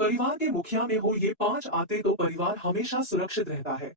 परिवार के मुखिया में हो ये 5 आते तो परिवार हमेशा सुरक्षित रहता है।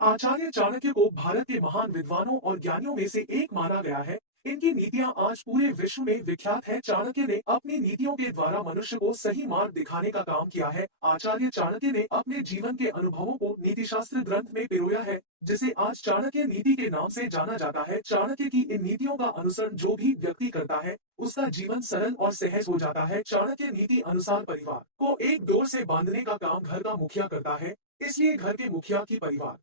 आचार्य चाणक्य को भारत के महान विद्वानों और ज्ञानियों में से एक माना गया है। इनकी नीतियां आज पूरे विश्व में विख्यात है। चाणक्य ने अपनी नीतियों के द्वारा मनुष्य को सही मार्ग दिखाने का काम किया है। आचार्य चाणक्य ने अपने जीवन के अनुभवों को नीतिशास्त्र ग्रंथ में पिरोया है, जिसे आज चाणक्य नीति के नाम से जाना जाता है। चाणक्य की इन नीतियों का अनुसरण जो भी व्यक्ति करता है, उसका जीवन सरल और सहज हो जाता है। चाणक्य नीति अनुसार परिवार को एक डोर से बांधने का काम घर का मुखिया करता है। इसलिए घर के मुखिया की परिवार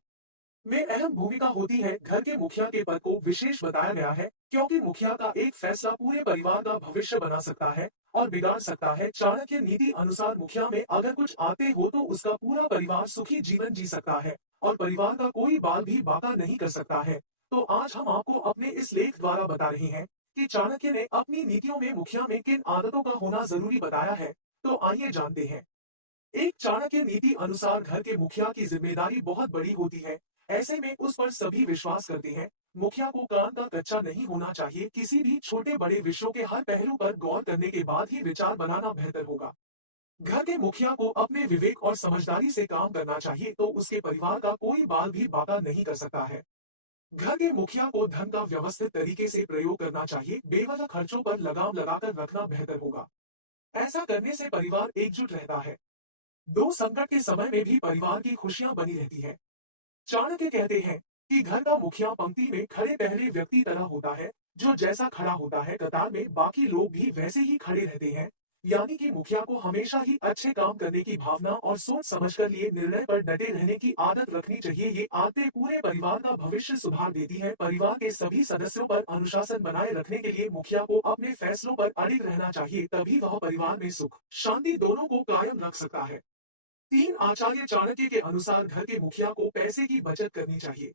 में अहम भूमिका होती है। घर के मुखिया के पद को विशेष बताया गया है, क्योंकि मुखिया का एक फैसला पूरे परिवार का भविष्य बना सकता है और बिगाड़ सकता है। चाणक्य नीति अनुसार मुखिया में अगर कुछ आते हो तो उसका पूरा परिवार सुखी जीवन जी सकता है और परिवार का कोई बाल भी बाका नहीं कर सकता है। तो आज हम आपको अपने इस लेख द्वारा बता रहे हैं कि चाणक्य ने अपनी नीतियों में मुखिया में किन आदतों का होना जरूरी बताया है। तो आइए जानते हैं। एक चाणक्य नीति अनुसार घर के मुखिया की जिम्मेदारी बहुत बड़ी होती है। ऐसे में उस पर सभी विश्वास करते हैं। मुखिया को कान का कच्चा नहीं होना चाहिए। किसी भी छोटे बड़े विषयों के हर पहलू पर गौर करने के बाद ही विचार बनाना बेहतर होगा। घर के मुखिया को अपने विवेक और समझदारी से काम करना चाहिए, तो उसके परिवार का कोई बाल भी बाका नहीं कर सकता है। घर के मुखिया को धन का व्यवस्थित तरीके से प्रयोग करना चाहिए। बेवजह खर्चों पर लगाम लगाकर रखना बेहतर होगा। ऐसा करने से परिवार एकजुट रहता है। दो संकट के समय में भी परिवार की खुशियां बनी रहती है। चाणक्य कहते हैं कि घर का मुखिया पंक्ति में खड़े पहले व्यक्ति तरह होता है। जो जैसा खड़ा होता है कतार में, बाकी लोग भी वैसे ही खड़े रहते हैं। यानी कि मुखिया को हमेशा ही अच्छे काम करने की भावना और सोच समझकर लिए निर्णय पर डटे रहने की आदत रखनी चाहिए। ये आदतें पूरे परिवार का भविष्य सुधार देती है। परिवार के सभी सदस्यों पर अनुशासन बनाए रखने के लिए मुखिया को अपने फैसलों पर अड़िग रहना चाहिए, तभी वह परिवार में सुख शांति दोनों को कायम रख सकता है। 3 आचार्य चाणक्य के अनुसार घर के मुखिया को पैसे की बचत करनी चाहिए।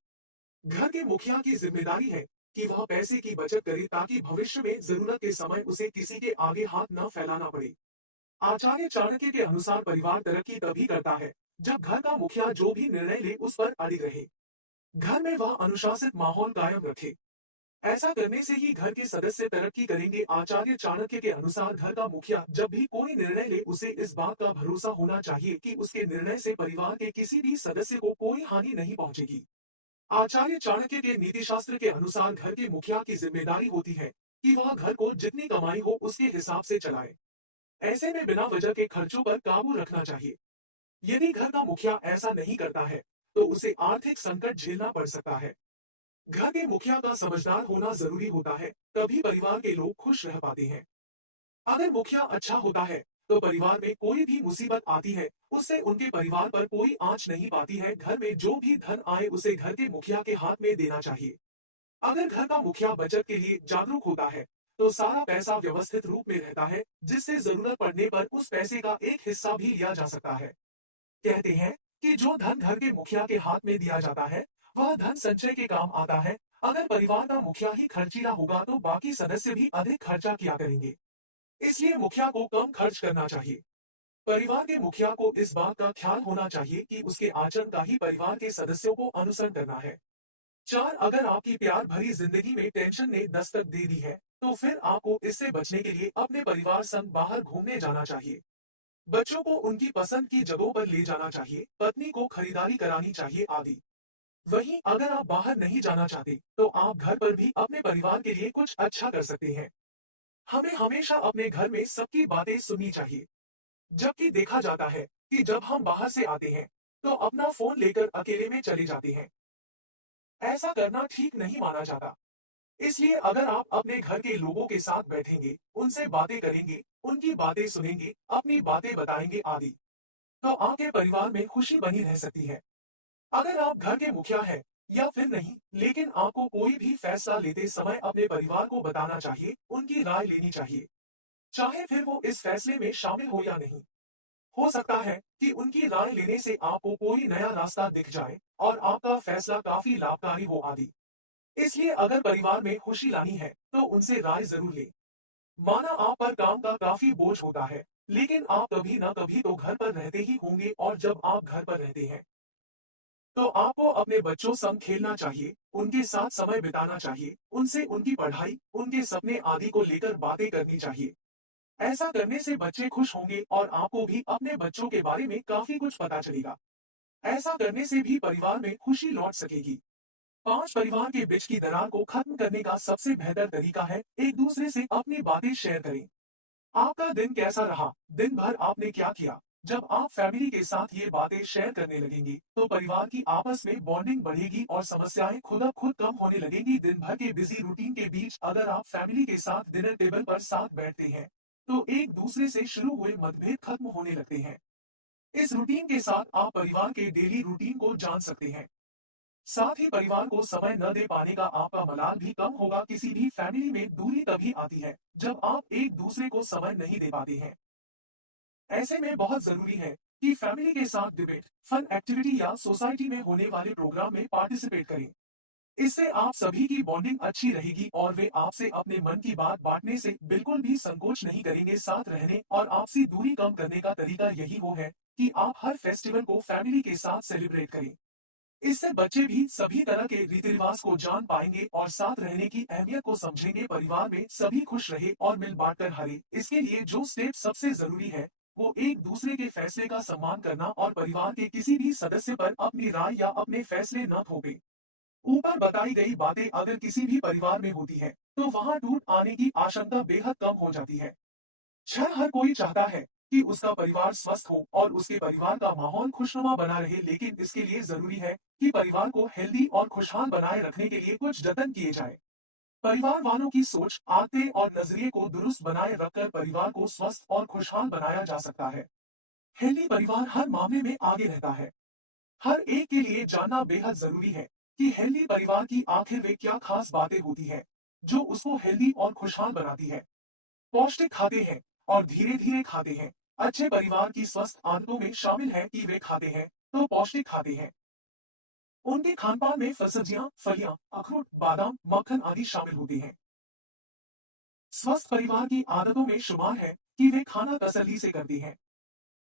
घर के मुखिया की जिम्मेदारी है कि वह पैसे की बचत करे, ताकि भविष्य में जरूरत के समय उसे किसी के आगे हाथ न फैलाना पड़े। आचार्य चाणक्य के अनुसार परिवार तरक्की तभी करता है जब घर का मुखिया जो भी निर्णय ले उस पर अड़िग रहे। घर में वह अनुशासित माहौल कायम रखे। ऐसा करने से ही घर के सदस्य तरक्की करेंगे। आचार्य चाणक्य के अनुसार घर का मुखिया जब भी कोई निर्णय ले, उसे इस बात का भरोसा होना चाहिए कि उसके निर्णय से परिवार के किसी भी सदस्य को कोई हानि नहीं पहुंचेगी। आचार्य चाणक्य के नीति शास्त्र के अनुसार घर के मुखिया की जिम्मेदारी होती है कि वह घर को जितनी कमाई हो उसके हिसाब से चलाए। ऐसे में बिना वजह के खर्चों पर काबू रखना चाहिए। यदि घर का मुखिया ऐसा नहीं करता है तो उसे आर्थिक संकट झेलना पड़ सकता है। घर के मुखिया का समझदार होना जरूरी होता है, तभी परिवार के लोग खुश रह पाते हैं। अगर मुखिया अच्छा होता है तो परिवार में कोई भी मुसीबत आती है, उससे उनके परिवार पर कोई आंच नहीं पाती है। घर में जो भी धन आए उसे घर के मुखिया के हाथ में देना चाहिए। अगर घर का मुखिया बचत के लिए जागरूक होता है तो सारा पैसा व्यवस्थित रूप में रहता है, जिससे जरूरत पड़ने पर उस पैसे का एक हिस्सा भी लिया जा सकता है। कहते हैं कि जो धन घर के मुखिया के हाथ में दिया जाता है वह धन संचय के काम आता है। अगर परिवार का मुखिया ही खर्चीला होगा तो बाकी सदस्य भी अधिक खर्चा किया करेंगे। इसलिए मुखिया को कम खर्च करना चाहिए। परिवार के मुखिया को इस बात का ख्याल होना चाहिए कि उसके आचरण का ही परिवार के सदस्यों को अनुसरण करना है। 4, अगर आपकी प्यार भरी जिंदगी में टेंशन ने दस्तक दे दी है तो फिर आपको इससे बचने के लिए अपने परिवार संग बाहर घूमने जाना चाहिए। बच्चों को उनकी पसंद की जगहों पर ले जाना चाहिए, पत्नी को खरीदारी करानी चाहिए आदि। वहीं अगर आप बाहर नहीं जाना चाहते तो आप घर पर भी अपने परिवार के लिए कुछ अच्छा कर सकते हैं। हमें हमेशा अपने घर में सबकी बातें सुननी चाहिए। जबकि देखा जाता है कि जब हम बाहर से आते हैं तो अपना फोन लेकर अकेले में चले जाते हैं। ऐसा करना ठीक नहीं माना जाता। इसलिए अगर आप अपने घर के लोगों के साथ बैठेंगे, उनसे बातें करेंगे, उनकी बातें सुनेंगे, अपनी बातें बताएंगे आदि, तो आपके परिवार में खुशी बनी रह सकती है। अगर आप घर के मुखिया हैं या फिर नहीं, लेकिन आपको कोई भी फैसला लेते समय अपने परिवार को बताना चाहिए, उनकी राय लेनी चाहिए, चाहे फिर वो इस फैसले में शामिल हो या नहीं। हो सकता है कि उनकी राय लेने से आपको कोई नया रास्ता दिख जाए और आपका फैसला काफी लाभकारी हो आदि। इसलिए अगर परिवार में खुशी लानी है तो उनसे राय जरूर ले। माना आप पर काम का काफी बोझ होता है, लेकिन आप कभी ना कभी तो घर पर रहते ही होंगे, और जब आप घर पर रहते हैं तो आपको अपने बच्चों संग खेलना चाहिए, उनके साथ समय बिताना चाहिए, उनसे उनकी पढ़ाई, उनके सपने आदि को लेकर बातें करनी चाहिए। ऐसा करने से बच्चे खुश होंगे और आपको भी अपने बच्चों के बारे में काफी कुछ पता चलेगा। ऐसा करने से भी परिवार में खुशी लौट सकेगी। 5 परिवार के बीच की दरार को खत्म करने का सबसे बेहतर तरीका है एक दूसरे से अपनी बातें शेयर करें। आपका दिन कैसा रहा? दिन भर आपने क्या किया? जब आप फैमिली के साथ ये बातें शेयर करने लगेंगी, तो परिवार की आपस में बॉन्डिंग बढ़ेगी और समस्याएं खुद ब खुद कम होने लगेंगी। दिन भर के बिजी रूटीन के बीच अगर आप फैमिली के साथ डिनर टेबल पर साथ बैठते हैं, तो एक दूसरे से शुरू हुए मतभेद खत्म होने लगते हैं। इस रूटीन के साथ आप परिवार के डेली रूटीन को जान सकते हैं। साथ ही परिवार को समय न दे पाने का आपका मलाल भी कम होगा। किसी भी फैमिली में दूरी तभी आती है जब आप एक दूसरे को समय नहीं दे पाते हैं। ऐसे में बहुत जरूरी है कि फैमिली के साथ डिबेट, फन एक्टिविटी या सोसाइटी में होने वाले प्रोग्राम में पार्टिसिपेट करें। इससे आप सभी की बॉन्डिंग अच्छी रहेगी और वे आपसे अपने मन की बात बांटने से बिल्कुल भी संकोच नहीं करेंगे। साथ रहने और आपसी दूरी कम करने का तरीका यही वो है कि आप हर फेस्टिवल को फैमिली के साथ सेलिब्रेट करें। इससे बच्चे भी सभी तरह के रीति रिवाज को जान पाएंगे और साथ रहने की अहमियत को समझेंगे। परिवार में सभी खुश रहे और मिल बांट कर हरे। इसके लिए जो स्टेप सबसे जरूरी है, वो एक दूसरे के फैसले का सम्मान करना और परिवार के किसी भी सदस्य पर अपनी राय या अपने फैसले न थोपे। ऊपर बताई गई बातें अगर किसी भी परिवार में होती है, तो वहाँ टूट आने की आशंका बेहद कम हो जाती है। हर कोई चाहता है कि उसका परिवार स्वस्थ हो और उसके परिवार का माहौल खुशनुमा बना रहे, लेकिन इसके लिए जरूरी है कि परिवार को हेल्दी और खुशहाल बनाए रखने के लिए कुछ जतन किए जाए। परिवार वालों की सोच, आदतें और नजरिए को दुरुस्त बनाए रखकर परिवार को स्वस्थ और खुशहाल बनाया जा सकता है। हेल्दी परिवार हर मामले में आगे रहता है। हर एक के लिए जानना बेहद जरूरी है कि हेल्दी परिवार की आखिर वे क्या खास बातें होती है जो उसको हेल्दी और खुशहाल बनाती है। पौष्टिक खाते हैं और धीरे धीरे खाते हैं। अच्छे परिवार की स्वस्थ आदतों में शामिल है कि वे खाते हैं तो पौष्टिक खाते हैं। उनके खानपान में सब्जियां, फलियां, अखरोट, बादाम, मक्खन आदि शामिल होते हैं। स्वस्थ परिवार की आदतों में शुमार है कि वे खाना तसल्ली से करते हैं।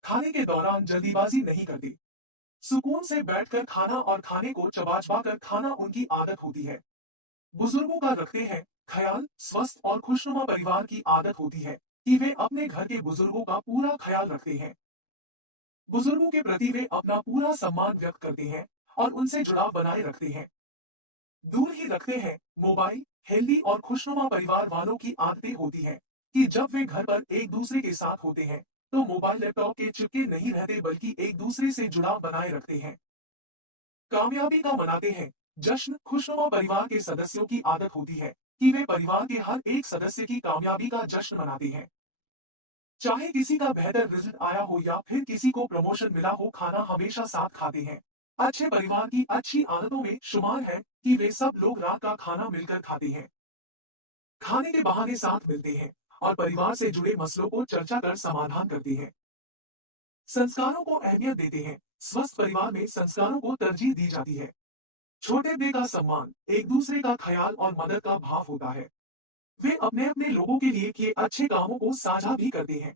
खाने के दौरान जल्दीबाजी नहीं करते। सुकून से बैठकर खाना और खाने को चबा चबा कर खाना उनकी आदत होती है। बुजुर्गों का रखते हैं ख्याल। स्वस्थ और खुशनुमा परिवार की आदत होती है कि वे अपने घर के बुजुर्गों का पूरा ख्याल रखते हैं। बुजुर्गों के प्रति वे अपना पूरा सम्मान व्यक्त करते हैं और उनसे जुड़ाव बनाए रखते हैं। दूर ही रखते हैं मोबाइल। हेल्दी और खुशनुमा परिवार वालों की आदतें होती है कि जब वे घर पर एक दूसरे के साथ होते हैं, तो मोबाइल लैपटॉप के चिपके नहीं रहते बल्कि एक दूसरे से जुड़ाव बनाए रखते हैं। कामयाबी का मनाते हैं जश्न। खुशनुमा परिवार के सदस्यों की आदत होती है कि वे परिवार के हर एक सदस्य की कामयाबी का जश्न मनाते हैं। चाहे किसी का बेहतर रिजल्ट आया हो या फिर किसी को प्रमोशन मिला हो, खाना हमेशा साथ खाते हैं। अच्छे परिवार की अच्छी आदतों में शुमार है कि वे सब लोग रात का खाना मिलकर खाते हैं। खाने के बहाने साथ मिलते हैं और परिवार से जुड़े मसलों को चर्चा कर समाधान करते हैं। संस्कारों को अहमियत देते हैं। स्वस्थ परिवार में संस्कारों को तरजीह दी जाती है। छोटे बड़े का सम्मान, एक दूसरे का ख्याल और मदद का भाव होता है। वे अपने अपने लोगों के लिए किए अच्छे कामों को साझा भी करते हैं।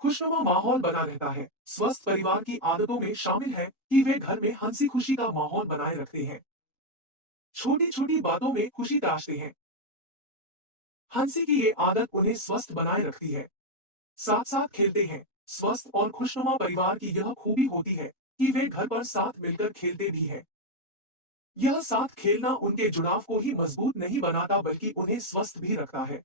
खुशनुमा माहौल बना रहता है। स्वस्थ परिवार की आदतों में शामिल है कि वे घर में हंसी खुशी का माहौल बनाए रखते हैं। छोटी छोटी बातों में खुशी तलाशते हैं। हंसी की ये आदत उन्हें स्वस्थ बनाए रखती है। साथ साथ खेलते हैं। स्वस्थ और खुशनुमा परिवार की यह खूबी होती है कि वे घर पर साथ मिलकर खेलते भी हैं। यह साथ खेलना उनके जुड़ाव को ही मजबूत नहीं बनाता बल्कि उन्हें स्वस्थ भी रखता है।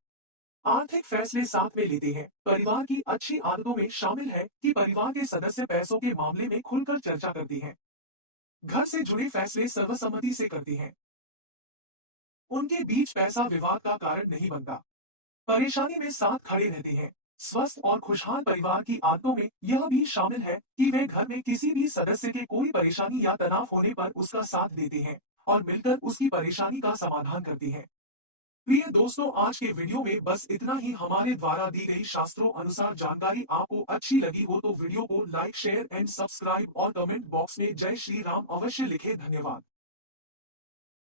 आर्थिक फैसले साथ में लेते हैं। परिवार की अच्छी आदतों में शामिल है कि परिवार के सदस्य पैसों के मामले में खुलकर चर्चा करते हैं। घर से जुड़े फैसले सर्वसम्मति से करते हैं। उनके बीच पैसा विवाद का कारण नहीं बनता। परेशानी में साथ खड़े रहते हैं। स्वस्थ और खुशहाल परिवार की आदतों में यह भी शामिल है कि वे घर में किसी भी सदस्य के कोई परेशानी या तनाव होने पर उसका साथ देते हैं और मिलकर उसकी परेशानी का समाधान करते हैं। प्रिय दोस्तों, आज के वीडियो में बस इतना ही। हमारे द्वारा दी गई शास्त्रों अनुसार जानकारी आपको अच्छी लगी हो तो वीडियो को लाइक, शेयर एंड सब्सक्राइब और कमेंट बॉक्स में जय श्री राम अवश्य लिखें। धन्यवाद।